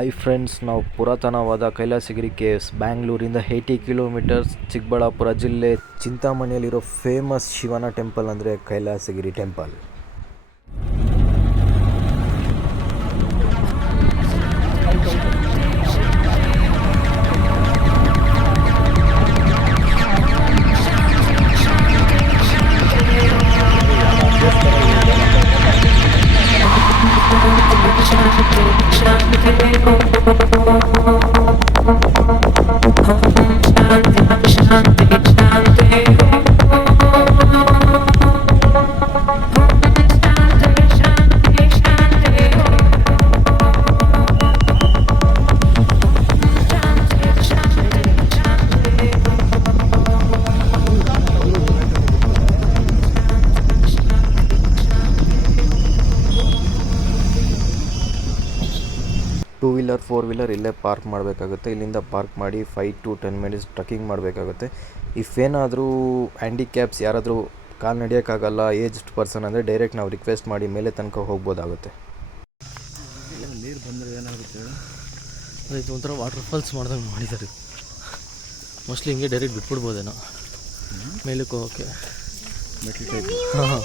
Hi friends, ನಾವು ಪುರಾತನವಾದ Kailasagiri caves, ಬ್ಯಾಂಗ್ಳೂರಿಂದ 80 kilometres, Chikkaballapur ಜಿಲ್ಲೆ ಚಿಂತಾಮಣಿಯಲ್ಲಿರೋ ಫೇಮಸ್ ಶಿವನ ಟೆಂಪಲ್ ಅಂದರೆ Kailasagiri temple. Two wheeler 4 wheeler ಇಲ್ಲೇ ಪಾರ್ಕ್ ಮಾಡಬೇಕಾಗುತ್ತೆ. ಇಲ್ಲಿಂದ ಪಾರ್ಕ್ ಮಾಡಿ 5 to 10 ಮಿನಿಟ್ಸ್ ಟ್ರಕ್ಕಿಂಗ್ ಮಾಡಬೇಕಾಗುತ್ತೆ. ಇಫ್ ಏನಾದರೂ ಹ್ಯಾಂಡಿಕ್ಯಾಪ್ಸ್ ಯಾರಾದರೂ ಕಾಲು ನಡೆಯೋಕ್ಕಾಗಲ್ಲ, ಏಜ್ಡ್ ಪರ್ಸನ್ ಅಂದರೆ ಡೈರೆಕ್ಟ್ ನಾವು ರಿಕ್ವೆಸ್ಟ್ ಮಾಡಿ ಮೇಲೆ ತನಕ ಹೋಗ್ಬೋದಾಗುತ್ತೆ. ನೀರು ಬಂದರೆ ಏನಾಗುತ್ತೆ? ಇದು ಒಂಥರ ವಾಟರ್ ಫಾಲ್ಸ್ ಮಾಡ್ದಂಗೆ ಮಾಡಿದ್ದಾರೆ. ಮೋಸ್ಟ್ಲಿ ಹಿಂಗೆ ಡೈರೆಕ್ಟ್ ಬಿಟ್ಬಿಡ್ಬೋದೇನೋ ಮೇಲಕ್ಕೆ ಹೋಗೋಕ್ಕೆ. ಹಾಂ,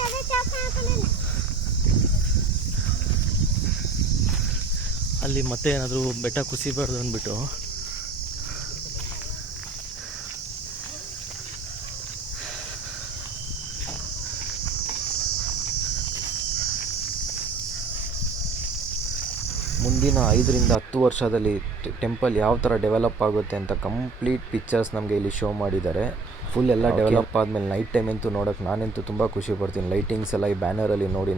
ಅಲ್ಲಿ ಮತ್ತೆ ಏನಾದರೂ ಬೆಟ್ಟ ಕುಸಿಬಾರ್ದು ಅಂದ್ಬಿಟ್ಟು ಮುಂದಿನ 5 ರಿಂದ 10 ವರ್ಷದಲ್ಲಿ ಟೆಂಪಲ್ ಯಾವ ಥರ ಡೆವಲಪ್ ಆಗುತ್ತೆ ಅಂತ ಕಂಪ್ಲೀಟ್ ಪಿಕ್ಚರ್ಸ್ ನಮಗೆ ಇಲ್ಲಿ ಶೋ ಮಾಡಿದ್ದಾರೆ. ಫುಲ್ ಎಲ್ಲ ಡೆವಲಪ್ ಆದಮೇಲೆ ನೈಟ್ ಟೈಮ್ ಅಂತೂ ನೋಡೋಕ್ಕೆ ನಾನಂತೂ ತುಂಬ ಖುಷಿ ಪಡ್ತೀನಿ. ಲೈಟಿಂಗ್ಸ್ ಎಲ್ಲ ಈ ಬ್ಯಾನರಲ್ಲಿ ನೋಡಿ.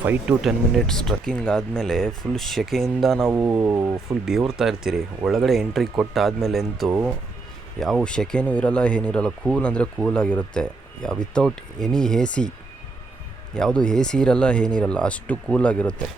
ಫೈವ್ ಟು 10 ಮಿನಿಟ್ಸ್ ಟ್ರಕ್ಕಿಂಗ್ ಆದಮೇಲೆ ಫುಲ್ ಸೆಕೆಯಿಂದ ನಾವು ಫುಲ್ ಬೇವ್ರ್ತಾ ಇರ್ತೀರಿ. ಒಳಗಡೆ ಎಂಟ್ರಿ ಕೊಟ್ಟಾದಮೇಲೆ ಅಂತೂ ಯಾವ ಸೆಕೆನೂ ಇರಲ್ಲ, ಏನಿರಲ್ಲ. ಕೂಲ್ ಅಂದರೆ ಕೂಲಾಗಿರುತ್ತೆ. ವಿತೌಟ್ ಎನಿ ಎ ಸಿ, ಯಾವುದು ಎ ಸಿ ಇರಲ್ಲ, ಏನಿರಲ್ಲ, ಅಷ್ಟು ಕೂಲಾಗಿರುತ್ತೆ.